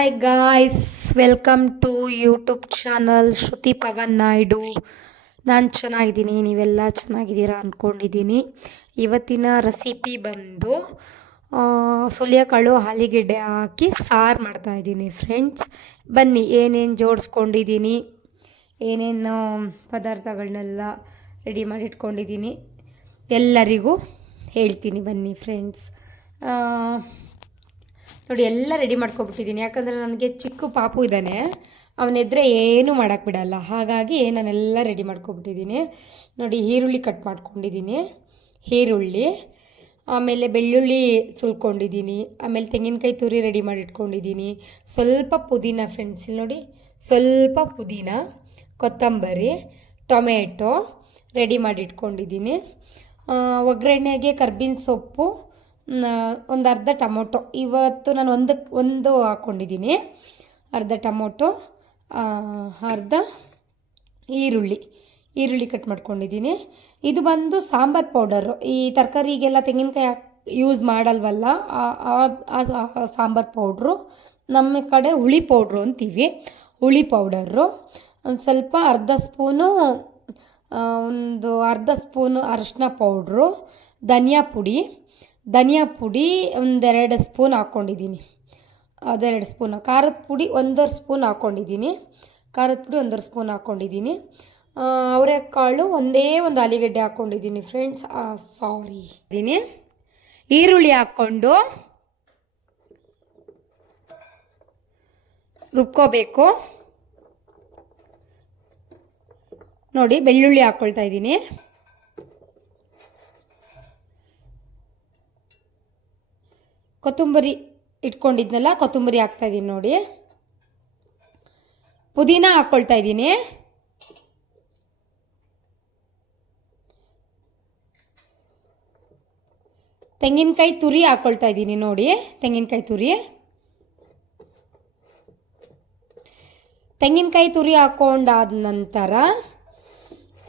Hi guys welcome to YouTube channel Shruti Pavan Naidu ನಾನು ಚೆನ್ನಾಗಿದ್ದೀನಿ, ನೀವೆಲ್ಲ ಚೆನ್ನಾಗಿದ್ದೀರಾ ಅಂದ್ಕೊಂಡಿದ್ದೀನಿ ಇವತ್ತಿನ ರೆಸಿಪಿ ಬಂದು ಸುಲಿಯ ಸುಲಿಯಕಾಳು ಆಲಿಗೆಡ್ಡೆ ಹಾಕಿ ಸಾರು ಮಾಡ್ತಾಯಿದ್ದೀನಿ ಫ್ರೆಂಡ್ಸ್ ಬನ್ನಿ, ಏನೇನು ಜೋಡಿಸ್ಕೊಂಡಿದ್ದೀನಿ, ಏನೇನು ಪದಾರ್ಥಗಳನ್ನೆಲ್ಲ ರೆಡಿ ಮಾಡಿ ಇಟ್ಕೊಂಡಿದ್ದೀನಿ ಎಲ್ಲರಿಗೂ ಹೇಳ್ತೀನಿ ಬನ್ನಿ ಫ್ರೆಂಡ್ಸ್ ನೋಡಿ, ಎಲ್ಲ ರೆಡಿ ಮಾಡ್ಕೊಬಿಟ್ಟಿದ್ದೀನಿ ಯಾಕಂದರೆ ನನಗೆ ಚಿಕ್ಕ ಪಾಪು ಇದ್ದಾನೆ. ಅವನೆದ್ರೆ ಏನೂ ಮಾಡೋಕ್ಕೆ ಬಿಡಲ್ಲ. ಹಾಗಾಗಿ ನಾನೆಲ್ಲ ರೆಡಿ ಮಾಡ್ಕೊಬಿಟ್ಟಿದ್ದೀನಿ ನೋಡಿ, ಈರುಳ್ಳಿ ಕಟ್ ಮಾಡ್ಕೊಂಡಿದ್ದೀನಿ ಈರುಳ್ಳಿ, ಆಮೇಲೆ ಬೆಳ್ಳುಳ್ಳಿ ಸುಲ್ಕೊಂಡಿದ್ದೀನಿ ಆಮೇಲೆ ತೆಂಗಿನಕಾಯಿ ತುರಿ ರೆಡಿ ಮಾಡಿ ಇಟ್ಕೊಂಡಿದ್ದೀನಿ ಸ್ವಲ್ಪ ಪುದೀನ ಫ್ರೆಂಡ್ಸ್ ನೋಡಿ, ಸ್ವಲ್ಪ ಪುದೀನ, ಕೊತ್ತಂಬರಿ, ಟೊಮೆಟೊ ರೆಡಿ ಮಾಡಿ ಇಟ್ಕೊಂಡಿದ್ದೀನಿ ಒಗ್ಗರಣೆಗೆ ಕರ್ಬೇವಿನ ಸೊಪ್ಪು ಒಂದು ಅರ್ಧ ಟೊಮೊಟೊ. ಇವತ್ತು ನಾನು ಒಂದು ಒಂದು ಹಾಕ್ಕೊಂಡಿದ್ದೀನಿ ಅರ್ಧ ಟೊಮೊಟೊ ಅರ್ಧ ಈರುಳ್ಳಿ. ಈರುಳ್ಳಿ ಕಟ್ ಮಾಡ್ಕೊಂಡಿದ್ದೀನಿ ಇದು ಬಂದು ಸಾಂಬಾರ್ ಪೌಡರು ಈ ತರಕಾರಿಗೆಲ್ಲ ತೆಂಗಿನಕಾಯಿ ಯೂಸ್ ಮಾಡಲ್ವಲ್ಲ, ಆ ಸಾಂಬಾರ್ ಪೌಡ್ರು ನಮ್ಮ ಕಡೆ ಹುಳಿ ಪೌಡ್ರು ಅಂತೀವಿ. ಹುಳಿ ಪೌಡರು ಒಂದು ಸ್ವಲ್ಪ ಅರ್ಧ ಸ್ಪೂನು ಒಂದು ಅರ್ಧ ಸ್ಪೂನು ಅರಿಶಿನ ಪೌಡ್ರು ಧನಿಯಾ ಪುಡಿ ಧನಿಯಾ ಪುಡಿ ಒಂದೆರಡು ಸ್ಪೂನ್ ಹಾಕ್ಕೊಂಡಿದ್ದೀನಿ. ಅದೆರಡು ಸ್ಪೂನ್. ಖಾರದ ಪುಡಿ ಒಂದೂವರೆ ಸ್ಪೂನ್ ಹಾಕ್ಕೊಂಡಿದ್ದೀನಿ. ಖಾರದ ಪುಡಿ ಒಂದೂವರೆ ಸ್ಪೂನ್ ಹಾಕ್ಕೊಂಡಿದ್ದೀನಿ. ಅವರೆಕಾಳು ಒಂದೇ ಒಂದು ಆಲೂಗಡ್ಡೆ ಹಾಕ್ಕೊಂಡಿದ್ದೀನಿ ಫ್ರೆಂಡ್ಸ್. ಸಾರಿ. ಇದ್ದೀನಿ ಈರುಳ್ಳಿ ಹಾಕ್ಕೊಂಡು ರುಬ್ಕೋಬೇಕು. ನೋಡಿ, ಬೆಳ್ಳುಳ್ಳಿ ಹಾಕ್ಕೊಳ್ತಾ ಇದ್ದೀನಿ. ಕೊತ್ತಂಬರಿ ಇಟ್ಕೊಂಡಿದ್ನಲ್ಲ, ಕೊತ್ತಂಬರಿ ಹಾಕ್ತಾ ಇದ್ದೀನಿ ನೋಡಿ. ಪುದೀನ ಹಾಕ್ಕೊಳ್ತಾ ಇದ್ದೀನಿ ತೆಂಗಿನಕಾಯಿ ತುರಿ ಹಾಕ್ಕೊಳ್ತಾ ಇದ್ದೀನಿ ನೋಡಿ, ತೆಂಗಿನಕಾಯಿ ತುರಿ. ತೆಂಗಿನಕಾಯಿ ತುರಿ ಹಾಕ್ಕೊಂಡಾದ ನಂತರ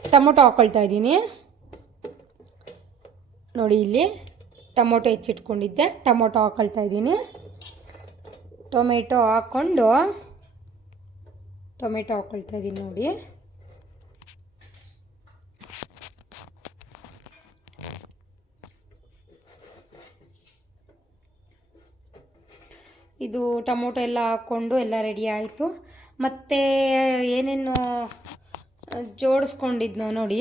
ಟೊಮೊಟೊ ಹಾಕ್ಕೊಳ್ತಾ ಇದ್ದೀನಿ ನೋಡಿ ಇಲ್ಲಿ. ಟೊಮೊಟೊ ಹೆಚ್ಚಿಟ್ಕೊಂಡಿದ್ದೆ. ಟೊಮೊಟೊ ಹಾಕೊಳ್ತಾ ಇದ್ದೀನಿ. ಟೊಮೆಟೊ ಹಾಕ್ಕೊಂಡು ಟೊಮೆಟೊ ಹಾಕ್ಕೊಳ್ತಾ ಇದ್ದೀನಿ ನೋಡಿ. ಇದು ಟೊಮೊಟೊ ಎಲ್ಲ ಹಾಕ್ಕೊಂಡು ಎಲ್ಲ ರೆಡಿ ಆಯಿತು. ಮತ್ತು ಏನೇನು ಜೋಡಿಸ್ಕೊಂಡಿದ್ನೋ ನೋಡಿ.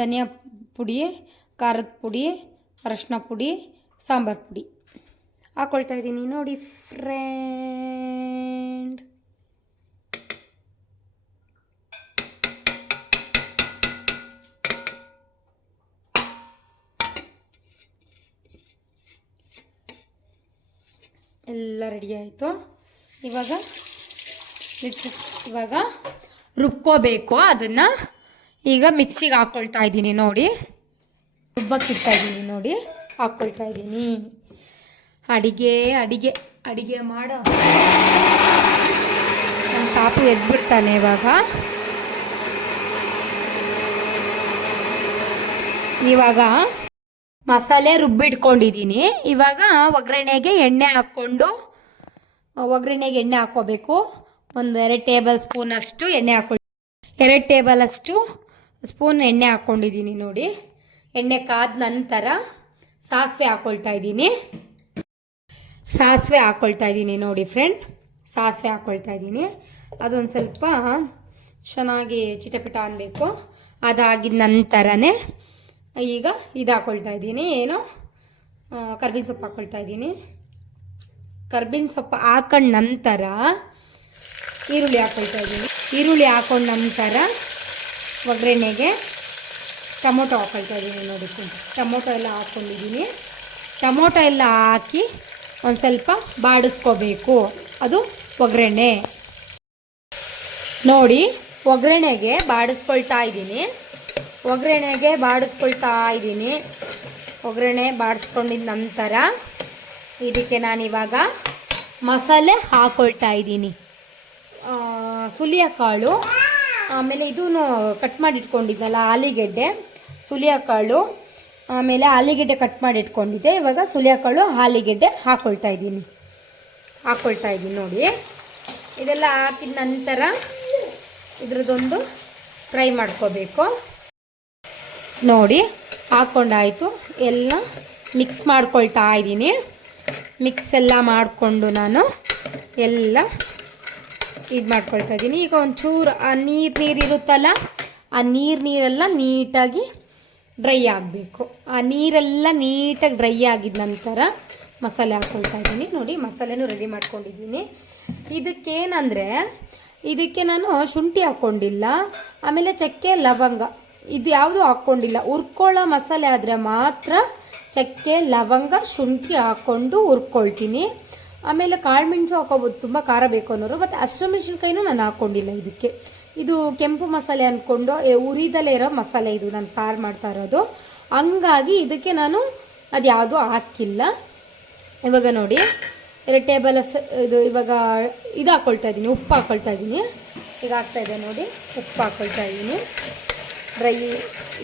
ಧನಿಯಾ ಪುಡಿ, ಖಾರದ ಪುಡಿ ಅರಶಿನ ಪುಡಿ, ಸಾಂಬಾರು ಪುಡಿ. ಹಾಕ್ಕೊಳ್ತಾ ಇದ್ದೀನಿ ನೋಡಿ ಫ್ರೆಂಡ್ ಎಲ್ಲ ರೆಡಿ ಆಯಿತು. ಇವಾಗ ಇವಾಗ ರುಬ್ಕೋಬೇಕು. ಅದನ್ನು ಈಗ ಮಿಕ್ಸಿಗೆ ಹಾಕ್ಕೊಳ್ತಾ ಇದ್ದೀನಿ ನೋಡಿ. ರುಬ್ಬಕ್ಕೆ ಇಡ್ತಾ ಇದ್ದೀನಿ ನೋಡಿ. ಹಾಕ್ಕೊಳ್ತಾ ಇದ್ದೀನಿ. ಅಡಿಗೆ ಅಡಿಗೆ ಅಡಿಗೆ ಮಾಡೋ. ನಮ್ಮ ಪಾಪು ಎದ್ಬಿಡ್ತಾನೆ ಇವಾಗ. ಇವಾಗ ಮಸಾಲೆ ರುಬ್ಬಿಟ್ಕೊಂಡಿದ್ದೀನಿ. ಇವಾಗ ಒಗ್ಗರಣೆಗೆ ಎಣ್ಣೆ ಹಾಕ್ಕೊಂಡು, ಒಗ್ಗರಣೆಗೆ ಎಣ್ಣೆ ಹಾಕ್ಕೋಬೇಕು. ಒಂದು ಎರಡು ಟೇಬಲ್ ಸ್ಪೂನಷ್ಟು ಎಣ್ಣೆ ಹಾಕ್ಕೊಳ್ಳಿ ಎರಡು ಟೇಬಲ್ ಅಷ್ಟು ಸ್ಪೂನ್ ಎಣ್ಣೆ ಹಾಕ್ಕೊಂಡಿದ್ದೀನಿ ನೋಡಿ. ಎಣ್ಣೆ ಕಾದ ನಂತರ ಸಾಸಿವೆ ಹಾಕ್ಕೊಳ್ತಾ ಇದ್ದೀನಿ. ಸಾಸಿವೆ ಹಾಕ್ಕೊಳ್ತಾ ಇದ್ದೀನಿ ನೋಡಿ ಫ್ರೆಂಡ್ ಸಾಸಿವೆ ಹಾಕ್ಕೊಳ್ತಾ ಇದ್ದೀನಿ. ಅದೊಂದು ಸ್ವಲ್ಪ ಚೆನ್ನಾಗಿ ಚಿಟಪಿಟ ಅನ್ನಬೇಕು ಅದಾಗಿದ ನಂತರನೇ ಈಗ ಇದು ಹಾಕ್ಕೊಳ್ತಾ ಇದ್ದೀನಿ. ಏನು? ಕರ್ಬೇವಿನ ಸೊಪ್ಪು ಹಾಕ್ಕೊಳ್ತಾ ಇದ್ದೀನಿ. ಕರ್ಬೇವಿನ ಸೊಪ್ಪು ಹಾಕೊಂಡ ನಂತರ ಈರುಳ್ಳಿ ಹಾಕ್ಕೊಳ್ತಾ ಇದ್ದೀನಿ. ಈರುಳ್ಳಿ ಹಾಕೊಂಡ ನಂತರ ಒಗ್ಗರಣೆಗೆ ಟೊಮೊಟೊ ಹಾಕೊಳ್ತಾ ಇದ್ದೀನಿ ನೋಡಿ ಟೊಮೊಟೊ ಎಲ್ಲ ಹಾಕ್ಕೊಂಡಿದ್ದೀನಿ ಟೊಮೊಟೊ ಎಲ್ಲ ಹಾಕಿ ಒಂದು ಸ್ವಲ್ಪ ಬಾಡಿಸ್ಕೋಬೇಕು. ಅದು ಒಗ್ಗರಣೆ. ನೋಡಿ, ಒಗ್ಗರಣೆಗೆ ಬಾಡಿಸ್ಕೊಳ್ತಾ ಇದ್ದೀನಿ ಒಗ್ಗರಣೆಗೆ ಬಾಡಿಸ್ಕೊಳ್ತಾ ಇದ್ದೀನಿ ಒಗ್ಗರಣೆ ಬಾಡಿಸ್ಕೊಂಡಿದ ನಂತರ ಇದಕ್ಕೆ ನಾನಿವಾಗ ಮಸಾಲೆ ಹಾಕೊಳ್ತಾ ಇದ್ದೀನಿ ಸುಲಿಯ ಕಾಳು ಆಮೇಲೆ ಇದೂ ಕಟ್ ಮಾಡಿ ಇಟ್ಕೊಂಡಿದ್ನಲ್ಲ ಆಲಿಗೆಡ್ಡೆ. ಸುಲಿಯ ಕಾಳು ಆಮೇಲೆ ಆಲಿಗೆಡ್ಡೆ ಕಟ್ ಮಾಡಿ ಇಟ್ಕೊಂಡಿದ್ದೆ ಇವಾಗ ಸುಲಿಯ ಕಾಳು ಆಲಿಗೆಡ್ಡೆ ಹಾಕ್ಕೊಳ್ತಾ ಇದ್ದೀನಿ. ಹಾಕ್ಕೊಳ್ತಾ ಇದ್ದೀನಿ ನೋಡಿ. ಇದೆಲ್ಲ ಹಾಕಿದ ನಂತರ ಇದ್ರದ್ದೊಂದು ಫ್ರೈ ಮಾಡ್ಕೋಬೇಕು. ನೋಡಿ ಹಾಕ್ಕೊಂಡಾಯಿತು ಎಲ್ಲ ಮಿಕ್ಸ್ ಮಾಡ್ಕೊಳ್ತಾ ಇದ್ದೀನಿ. ಮಿಕ್ಸ್ ಎಲ್ಲ ಮಾಡಿಕೊಂಡು ನಾನು ಎಲ್ಲ ಇದು ಮಾಡ್ಕೊಳ್ತಾ ಇದ್ದೀನಿ. ಈಗ ಒಂಚೂರು, ಆ ನೀರು ನೀರು ಇರುತ್ತಲ್ಲ, ಆ ನೀರು ನೀರೆಲ್ಲ ನೀಟಾಗಿ ಡ್ರೈ ಆಗಬೇಕು. ಆ ನೀರೆಲ್ಲ ನೀಟಾಗಿ ಡ್ರೈ ಆಗಿದ ನಂತರ ಮಸಾಲೆ ಹಾಕ್ಕೊಳ್ತಾ ಇದ್ದೀನಿ. ನೋಡಿ, ಮಸಾಲೆನೂ ರೆಡಿ ಮಾಡ್ಕೊಂಡಿದ್ದೀನಿ. ಇದಕ್ಕೇನಂದರೆ, ಇದಕ್ಕೆ ನಾನು ಶುಂಠಿ ಹಾಕ್ಕೊಂಡಿಲ್ಲ ಆಮೇಲೆ ಚಕ್ಕೆ, ಲವಂಗ. ಇದು ಯಾವುದು ಹಾಕ್ಕೊಂಡಿಲ್ಲ ಹುರ್ಕೊಳ್ಳೋ ಮಸಾಲೆ ಆದರೆ ಮಾತ್ರ ಚಕ್ಕೆ, ಲವಂಗ, ಶುಂಠಿ ಹಾಕ್ಕೊಂಡು ಹುರ್ಕೊಳ್ತೀನಿ. ಆಮೇಲೆ ಕಾಳು ಮೆಣಸು ಹಾಕೋಬೋದು. ತುಂಬ ಖಾರ ಬೇಕು ಅನ್ನೋರು. ಮತ್ತು ಹಸಿರು ಮೆಣಸಿನ್ಕಾಯಿನೂ ನಾನು ಹಾಕ್ಕೊಂಡಿಲ್ಲ ಇದಕ್ಕೆ. ಇದು ಕೆಂಪು ಮಸಾಲೆ ಅಂದ್ಕೊಂಡು ಉರಿದಲ್ಲೇ ಉರಿದಲೇ ಇರೋ ಮಸಾಲೆ ಇದು ನಾನು ಸಾರು ಮಾಡ್ತಾ ಇರೋದು. ಹಂಗಾಗಿ ಇದಕ್ಕೆ ನಾನು ಅದು ಯಾವುದೂ ಹಾಕಿಲ್ಲ. ಇವಾಗ ನೋಡಿ, ಎರಡು ಟೇಬಲ್ ಇದು ಇವಾಗ ಇದು ಹಾಕ್ಕೊಳ್ತಾ ಇದ್ದೀನಿ ಉಪ್ಪು ಹಾಕ್ಕೊಳ್ತಾ ಇದ್ದೀನಿ ಈಗ ಆಗ್ತಾ ಇದೆ ನೋಡಿ, ಉಪ್ಪು ಹಾಕ್ಕೊಳ್ತಾ ಇದ್ದೀನಿ ಡ್ರೈ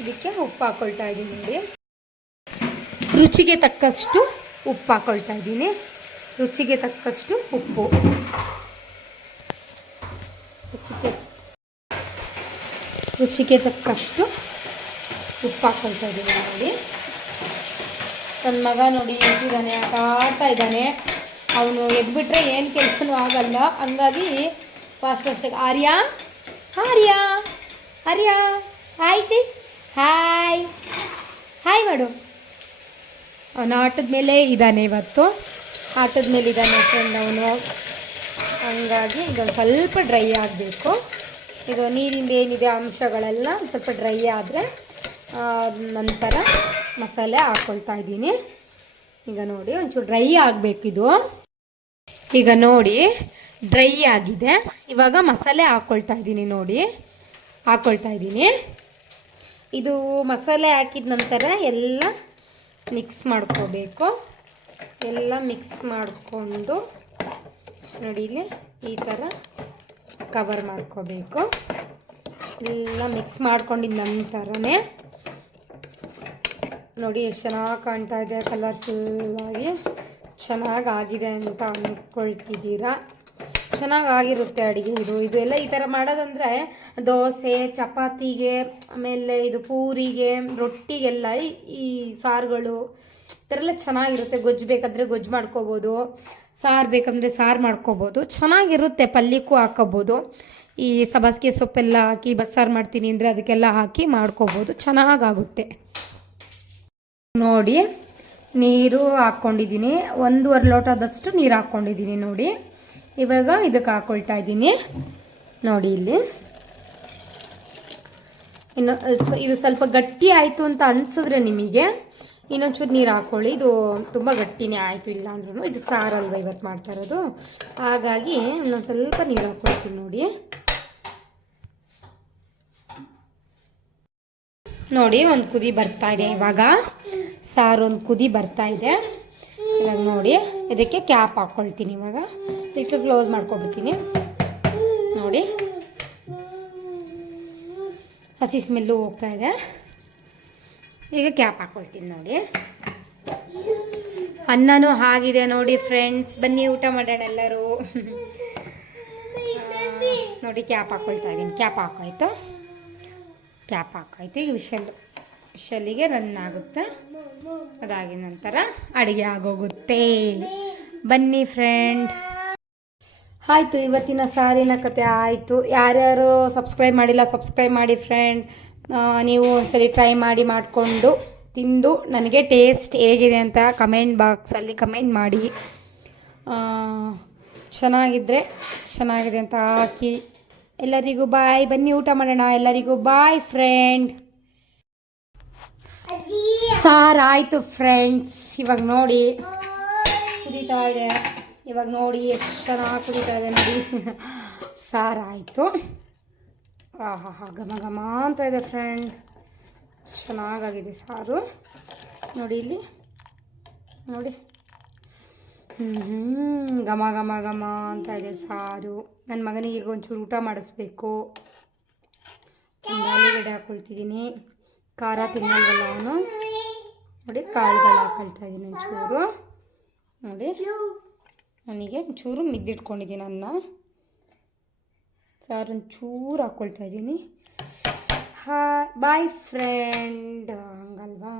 ಇದಕ್ಕೆ ಉಪ್ಪು ಹಾಕ್ಕೊಳ್ತಾ ಇದ್ದೀನಿ ನೋಡಿ. ರುಚಿಗೆ ತಕ್ಕಷ್ಟು ಉಪ್ಪು ಹಾಕ್ಕೊಳ್ತಾ ಇದ್ದೀನಿ ರುಚಿಗೆ ತಕ್ಕಷ್ಟು ಉಪ್ಪು. ರುಚಿಗೆ ರುಚಿಗೆ ತಕ್ಕಷ್ಟು ಉಪ್ಪು ಹಾಕ್ಕೊಳ್ತಾ ಇದ್ದೀನಿ ನೋಡಿ. ನನ್ನ ಮಗ ನೋಡಿ ಎದ್ದಿದ್ದಾನೆ ಆಟ ಆಡ್ತಾ ಇದ್ದಾನೆ. ಅವನು ಎದ್ಬಿಟ್ರೆ ಏನು ಕೆಲಸನೂ ಆಗಲ್ಲ. ಹಂಗಾಗಿ ಫಾಸ್ಟ್ ಫಾಸ್ಟಾಗಿ Arya? Arya? Arya? Hi Jai hi hi ಮಾಡು. ಅವನು ಆಟದ ಮೇಲೆ ಇದ್ದಾನೆ ಇವತ್ತು. ಆಟದ ಮೇಲೆ ಇದ್ದಾನೆ ಫ್ರೆಂಡ್ ಅವನು. ಹಂಗಾಗಿ ಇದೊಂದು ಸ್ವಲ್ಪ ಡ್ರೈ ಆಗಬೇಕು. ಇದು ನೀರಿಂದ ಏನಿದೆ ಅಂಶಗಳೆಲ್ಲ ಸ್ವಲ್ಪ ಡ್ರೈ ಆದರೆ ನಂತರ ಮಸಾಲೆ ಹಾಕ್ಕೊಳ್ತಾ ಇದ್ದೀನಿ. ಈಗ ನೋಡಿ, ಒಂಚೂರು ಡ್ರೈ ಆಗಬೇಕಿದು ಈಗ ನೋಡಿ ಡ್ರೈ ಆಗಿದೆ. ಇವಾಗ ಮಸಾಲೆ ಹಾಕ್ಕೊಳ್ತಾ ಇದ್ದೀನಿ ನೋಡಿ. ಹಾಕ್ಕೊಳ್ತಾ ಇದ್ದೀನಿ. ಇದು ಮಸಾಲೆ ಹಾಕಿದ ನಂತರ ಎಲ್ಲ ಮಿಕ್ಸ್ ಮಾಡ್ಕೋಬೇಕು. ಎಲ್ಲ ಮಿಕ್ಸ್ ಮಾಡಿಕೊಂಡು, ನೋಡಿ ಈ ಥರ ಕವರ್ ಮಾಡ್ಕೋಬೇಕು. ಎಲ್ಲ ಮಿಕ್ಸ್ ಮಾಡ್ಕೊಂಡಿದ್ದ ನಂತರನೇ ನೋಡಿ ಎಷ್ಟು ಚೆನ್ನಾಗಿ ಕಾಣ್ತಾ ಇದೆ ಕಲರ್ಫುಲ್ಲಾಗಿ ಚೆನ್ನಾಗಿ ಆಗಿದೆ ಅಂತ ಅಂದ್ಕೊಳ್ತಿದ್ದೀರಾ ಚೆನ್ನಾಗಿ ಆಗಿರುತ್ತೆ ಅಡುಗೆ ಇದು. ಇದು ಎಲ್ಲ ಈ ಥರ ಮಾಡೋದಂದರೆ ದೋಸೆ, ಚಪಾತಿಗೆ, ಆಮೇಲೆ ಇದು ಪೂರಿಗೆ, ರೊಟ್ಟಿಗೆಲ್ಲ ಈ- ಸಾರುಗಳು ಥರ ಎಲ್ಲ ಚೆನ್ನಾಗಿರುತ್ತೆ. ಗೊಜ್ಜು ಬೇಕಾದರೆ ಗೊಜ್ಜು ಮಾಡ್ಕೋಬೋದು. ಸಾರು ಬೇಕಂದರೆ ಸಾರು ಮಾಡ್ಕೋಬೋದು. ಚೆನ್ನಾಗಿರುತ್ತೆ ಪಲ್ಯಕ್ಕೂ ಹಾಕೋಬೋದು. ಈ ಸಬಾಸ್ಗೆ ಸೊಪ್ಪೆಲ್ಲ ಹಾಕಿ ಬಸ್ಸಾರು ಮಾಡ್ತೀನಿ ಅಂದರೆ ಅದಕ್ಕೆಲ್ಲ ಹಾಕಿ ಮಾಡ್ಕೋಬೋದು. ಚೆನ್ನಾಗಾಗುತ್ತೆ. ನೋಡಿ, ನೀರು ಹಾಕ್ಕೊಂಡಿದ್ದೀನಿ. ಒಂದೂವರೆ ಲೋಟದಷ್ಟು ನೀರು ಹಾಕ್ಕೊಂಡಿದ್ದೀನಿ ನೋಡಿ. ಇವಾಗ ಇದಕ್ಕೆ ಹಾಕ್ಕೊಳ್ತಾ ಇದ್ದೀನಿ. ನೋಡಿ ಇಲ್ಲಿ. ಇನ್ನು ಇದು- ಸ್ವಲ್ಪ ಗಟ್ಟಿ ಆಯಿತು ಅಂತ ಅನಿಸಿದ್ರೆ ನಿಮಗೆ ಇನ್ನೊಂಚೂರು ನೀರು ಹಾಕ್ಕೊಳ್ಳಿ ಇದು ತುಂಬ ಗಟ್ಟಿನೇ ಆಯಿತು, ಇಲ್ಲ ಅಂದ್ರೂ ಇದು ಸಾರಲ್ವ ಇವತ್ತು ಮಾಡ್ತಾ ಇರೋದು. ಹಾಗಾಗಿ ಇನ್ನೊಂದು ಸ್ವಲ್ಪ ನೀರು ಹಾಕ್ಕೊಳ್ತೀನಿ ನೋಡಿ. ನೋಡಿ, ಒಂದು ಕುದಿ ಬರ್ತಾ ಇದೆ ಇವಾಗ. ಸಾರು ಒಂದು ಕುದಿ ಬರ್ತಾ ಇದೆ. ಇವಾಗ ನೋಡಿ, ಇದಕ್ಕೆ ಕ್ಯಾಪ್ ಹಾಕ್ಕೊಳ್ತೀನಿ ಇವಾಗ. ಇಟ್ಟು ಕ್ಲೋಸ್ ಮಾಡ್ಕೊಬಿಡ್ತೀನಿ. ನೋಡಿ. ಹಸಿ ಸ್ಮೆಲ್ಲು ಹೋಗ್ತಾ ಇದೆ. ಈಗ ಕ್ಯಾಪ್ ಹಾಕ್ಕೊಳ್ತೀನಿ ನೋಡಿ. ಅನ್ನನೂ ಆಗಿದೆ ನೋಡಿ ಫ್ರೆಂಡ್ಸ್ ಬನ್ನಿ ಊಟ ಮಾಡೋಣ ಎಲ್ಲರೂ. ನೋಡಿ ಕ್ಯಾಪ್ ಹಾಕ್ಕೊಳ್ತಾ ಇದ್ದೀನಿ. ಕ್ಯಾಪ್ ಹಾಕಾಯ್ತು? ಕ್ಯಾಪ್ ಹಾಕಾಯ್ತು. ಈಗ ವಿಶಲ್ ವಿಶಲ್ಲಿಗೆ ರನ್ ಆಗುತ್ತೆ. ಅದಾಗಿ ನಂತರ ಅಡುಗೆ ಆಗೋಗುತ್ತೆ. ಬನ್ನಿ ಫ್ರೆಂಡ್ ಆಯಿತು, ಇವತ್ತಿನ ಸಾರಿನ ಕತೆ ಆಯಿತು. ಯಾರ್ಯಾರು ಸಬ್ಸ್ಕ್ರೈಬ್ ಮಾಡಿಲ್ಲ ಸಬ್ಸ್ಕ್ರೈಬ್ ಮಾಡಿ ಫ್ರೆಂಡ್ ನೀವು ಒಂದ್ಸಲಿ ಟ್ರೈ ಮಾಡಿ ಮಾಡಿಕೊಂಡು ತಿಂದು ನನಗೆ ಟೇಸ್ಟ್ ಹೇಗಿದೆ ಅಂತ ಕಮೆಂಟ್ ಬಾಕ್ಸಲ್ಲಿ ಕಮೆಂಟ್ ಮಾಡಿ. ಚೆನ್ನಾಗಿದ್ದರೆ ಚೆನ್ನಾಗಿದೆ ಅಂತ ಹಾಕಿ. ಎಲ್ಲರಿಗೂ ಬಾಯ್ ಬನ್ನಿ ಊಟ ಮಾಡೋಣ. ಎಲ್ಲರಿಗೂ ಬಾಯ್ ಫ್ರೆಂಡ್ ಸಾರಾಯ್ತು ಫ್ರೆಂಡ್ಸ್ ಇವಾಗ ನೋಡಿ. ಕುದೀತಾ ಇದೆ. ಇವಾಗ ನೋಡಿ ಎಷ್ಟು ಚೆನ್ನಾಗಿ ಕುದೀತಾ ಇದೆ ನೋಡಿ. ಸಾರಾಯಿತು. ಆಹಾ ಹಾ ಘಮ ಘಮ ಅಂತ ಇದೆ ಫ್ರೆಂಡ್ ಚೆನ್ನಾಗಾಗಿದೆ ಸಾರು. ನೋಡಿ ಇಲ್ಲಿ. ನೋಡಿ. ಹ್ಞೂ ಘಮ ಘಮ ಘಮ ಅಂತ ಇದೆ ಸಾರು. ನನ್ನ ಮಗನಿಗೆ ಈಗ ಒಂಚೂರು ಊಟ ಮಾಡಿಸ್ಬೇಕು. ಆಲೂಗಡ್ಡೆ ಹಾಕೊಳ್ತಿದ್ದೀನಿ. ಖಾರ ತಿನ್ನಲ್ವಲ್ಲ ಅವನು? ನೋಡಿ, ಕಾಳುಗಳು ಹಾಕೊಳ್ತಾ ಇದ್ದೀನಿ ಒಂಚೂರು. ನೋಡಿ. ನನಗೆ ಒಂಚೂರು ಮಿದ್ದಿಟ್ಕೊಂಡಿದ್ದೀನಿ ಅನ್ನ. ಸಾರನ್ನು ಚೂರು ಹಾಕ್ಕೊಳ್ತಾ ಇದ್ದೀನಿ. ಹಾ ಬಾಯ್ ಫ್ರೆಂಡ್ ಹಂಗಲ್ವಾ?